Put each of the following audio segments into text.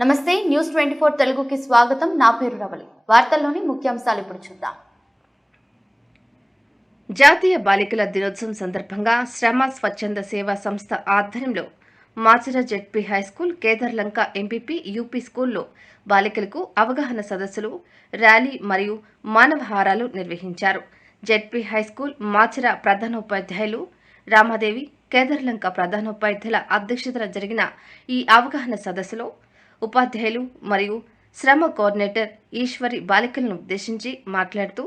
నమస్తే న్యూస్ 24 తెలుగుకి స్వాగతం. నా పేరు రవలి. వార్తల్లోని ముఖ్యాంశాలు ఇప్పుడు చూద్దాం. జాతీయ బాలికల దినోత్సవం సందర్భంగా శ్రమ స్వచ్ఛంద సేవా సంస్థ ఆధ్వర్యంలో మాచిర జెడ్పీ హైస్కూల్, కేదర్లంక ఎంపీపీ యూపీ స్కూల్లో బాలికలకు అవగాహన సదస్సులు, ర్యాలీ మరియు మానవహారాలు నిర్వహించారు. జెడ్పీ హైస్కూల్ మాచిర ప్రధానోపాధ్యాయులు రామాదేవి, కేదర్లంక ప్రధానోపాధ్యాయుల అధ్యక్షతన జరిగిన ఈ అవగాహన సదస్సులో ఉపాధ్యాయులు మరియు శ్రమ కోఆర్డినేటర్ ఈశ్వరి బాలికలను ఉద్దేశించి మాట్లాడుతూ,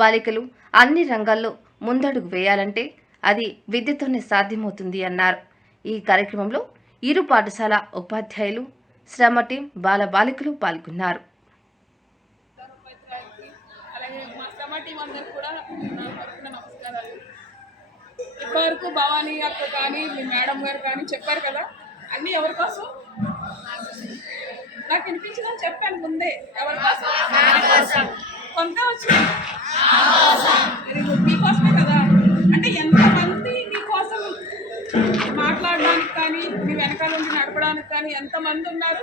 బాలికలు అన్ని రంగాల్లో ముందడుగు వేయాలంటే అది విద్యతోనే సాధ్యమవుతుంది అన్నారు. ఈ కార్యక్రమంలో ఇరు పాఠశాల ఉపాధ్యాయులు, శ్రమ టీం, బాలికలు పాల్గొన్నారు. ఇప్పటివరకు భవానీ అక్క కానీ మీ మేడం గారు కానీ చెప్పారు కదా, అన్నీ ఎవరి కోసం? నాకు వినిపించిందని చెప్పాను ముందే. ఎవరి కోసం? కొంత వచ్చింది మీకోసమే కదా. అంటే ఎంతమంది మీకోసం మాట్లాడడానికి కానీ మీ వెనకాల నుంచి నడపడానికి కానీ ఎంతమంది ఉన్నారు?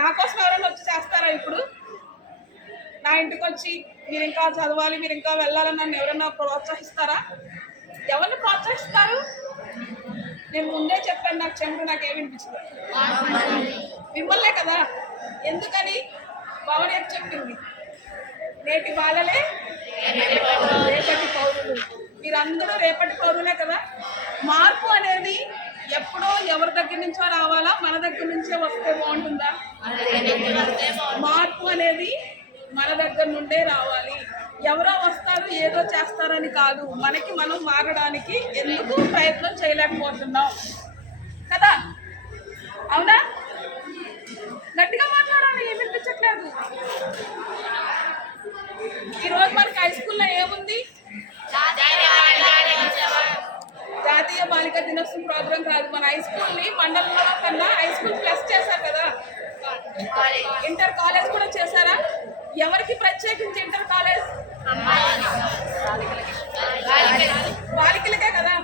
నా కోసం ఎవరైనా వచ్చి చేస్తారా? ఇప్పుడు నా ఇంటికి వచ్చి మీరు ఇంకా చదవాలి, మీరు ఇంకా వెళ్ళాలని నన్ను ఎవరైనా ప్రోత్సహిస్తారా? ఎవరిని ప్రోత్సహిస్తారు? నేను ముందే చెప్పాను, నాకు చెండు నాకేమినిపించింది మిమ్మల్నే కదా. ఎందుకని? భవని చెప్పింది, నేటి బాలలే రేపటి పౌరులు. మీరందరూ రేపటి పౌరులే కదా. మార్పు అనేది ఎప్పుడో ఎవరి దగ్గర నుంచో రావాలా, మన దగ్గర నుంచే వస్తే బాగుంటుందా? మార్పు అనేది మన దగ్గర నుండే రావాలి. ఎవరో వస్తారు ఏదో చేస్తారని కాదు, మనకి మనం మారడానికి ఎందుకు ప్రయత్నం చేయలేకపోతున్నాం కదా. అవునా? గట్టిగా మాట్లాడాలి, ఏమిపించట్లేదు. ఈరోజు మనకి హై స్కూల్లో ఏముంది? జాతీయ బాలిక దినోత్సవం ప్రోగ్రాం కాదు. మన హై స్కూల్ని మండలంలో కన్నా హై స్కూల్ ప్లస్ చేశారు కదా. ఇంటర్ కాలేజ్ కూడా చేశారా? ఎవరికి ప్రత్యేకించి ఇంటర్ కాలేజ్? బాలికలకే కదా.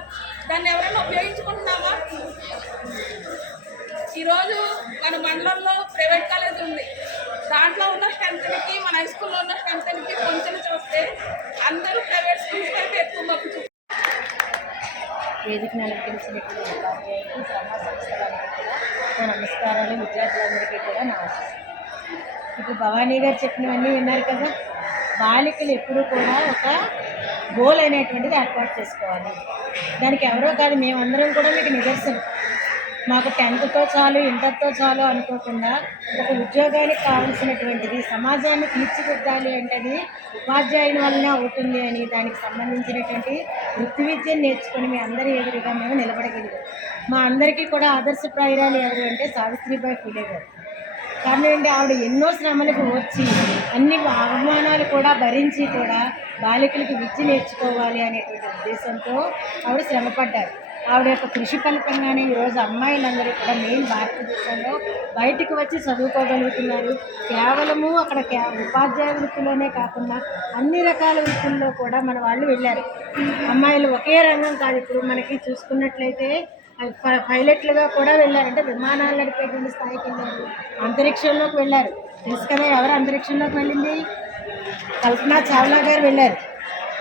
దాన్ని ఎవరైనా ఉపయోగించుకుంటున్నామా? ఈరోజు మన మండలంలో ప్రైవేట్ కాలేజ్ ఉంది. దాంట్లో ఉన్న స్ట్రెంత్కి మన హై స్కూల్లో ఉన్న స్ట్రెంత్కి కొంచెం చూస్తే అందరూ ప్రైవేట్ స్కూల్స్ వైపు ఎక్కువ మొక్కు చూస్తారు. వేదికను అలంకరించినటువంటి ఉపాధ్యాయులకు, శ్రమ సంస్థలకు కూడా నమస్కారాలు. విద్యార్థులందరికీ కూడా నా ఆశీస్సులు. ఇప్పుడు భవానీ గారు చెప్పినవన్నీ విన్నారు కదా. బాలికలు ఎప్పుడూ కూడా ఒక గోల్ అనేటువంటిది ఏర్పాటు చేసుకోవాలి. దానికి ఎవరో కాదు, మేమందరం కూడా మీకు నిదర్శనం. మాకు 10థ్తో చాలు, ఇంటర్తో చాలు అనుకోకుండా ఒక ఉద్యోగానికి కావాల్సినటువంటిది, సమాజాన్ని తీర్చిదిద్దాలి అంటే అది ఉపాధ్యాయుల వల్లనే అవుతుంది అని దానికి సంబంధించినటువంటి వృత్తి విద్యను నేర్చుకొని మీ అందరి ఎదురుగా మేము నిలబడగలిగాం. మా అందరికీ కూడా ఆదర్శప్రాయురాలు ఎవరు అంటే సావిత్రిబాయి ఫులే గారు. కారణం ఏంటి? ఆవిడ ఎన్నో శ్రమలకు వచ్చి అన్ని అవమానాలు కూడా భరించి కూడా బాలికలకు విద్య నేర్చుకోవాలి అనేటువంటి ఉద్దేశంతో ఆవిడ శ్రమపడ్డారు. ఆవిడ యొక్క కృషి ఫలితంగానే ఈరోజు అమ్మాయిలందరూ కూడా మెయిన్ భారతదేశంలో బయటికి వచ్చి చదువుకోగలుగుతున్నారు. కేవలము అక్కడ ఉపాధ్యాయ వృత్తిలోనే కాకుండా అన్ని రకాల వృత్తుల్లో కూడా మన వాళ్ళు వెళ్ళారు. అమ్మాయిలు ఒకే రంగం కాదు. ఇప్పుడు మనకి చూసుకున్నట్లయితే పైలట్లుగా కూడా వెళ్ళారు. అంటే విమానాలు నడిపేటువంటి స్థాయికి వెళ్ళారు. అంతరిక్షంలోకి వెళ్ళారు. తెలుసు కదా ఎవరు అంతరిక్షంలోకి వెళ్ళింది? కల్పనా చావ్లా గారు వెళ్ళారు.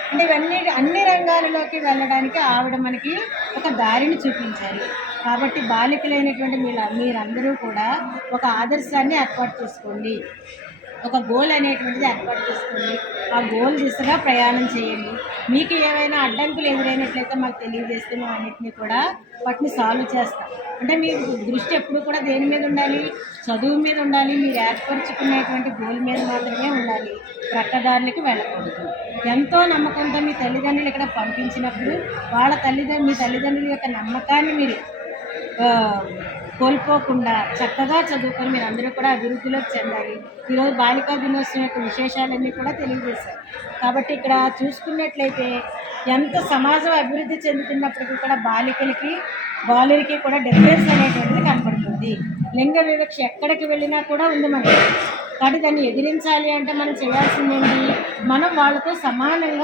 అంటే ఇవన్నీ అన్ని రంగాలలోకి వెళ్ళడానికి ఆవిడ మనకి ఒక దారిని చూపించారు. కాబట్టి బాలికలైనటువంటి మీరందరూ కూడా ఒక ఆదర్శాన్ని ఏర్పాటు చేసుకోండి, ఒక గోల్ అనేటువంటిది ఏర్పాటు చేసుకోండి. ఆ గోల్ దిశగా ప్రయాణం చేయండి. మీకు ఏవైనా అడ్డంకులు ఎదురైనట్లయితే మాకు తెలియజేస్తే మేము అన్నింటినీ కూడా వాటిని సాల్వ్ చేస్తాం. అంటే మీ దృష్టి ఎప్పుడు కూడా దేని మీద ఉండాలి? చదువు మీద ఉండాలి. మీరు ఏర్పరచుకునేటువంటి గోల్ మీద మాత్రమే ఉండాలి. ప్రక్కదారులకి వెళ్ళకూడదు. ఎంతో నమ్మకంతో మీ తల్లిదండ్రులు ఇక్కడ పంపించినప్పుడు మీ తల్లిదండ్రుల యొక్క నమ్మకాన్ని మీరు కోల్పోకుండా చక్కగా చదువుకొని మీరు అందరూ కూడా అభివృద్ధిలోకి చెందాలి. ఈరోజు బాలికా దినోత్సవం యొక్క విశేషాలన్నీ కూడా తెలియజేశారు. కాబట్టి ఇక్కడ చూసుకున్నట్లయితే ఎంత సమాజం అభివృద్ధి చెందుతున్నప్పటికీ కూడా బాలురికి కూడా డిఫరెన్స్ అనేటువంటిది కనపడుతుంది. లింగ వివక్ష ఎక్కడికి వెళ్ళినా కూడా ఉంది మనకి. కాబట్టి దాన్ని ఎదిరించాలి అంటే మనం చేయాల్సిందేంటి? మనం వాళ్ళతో సమానంగా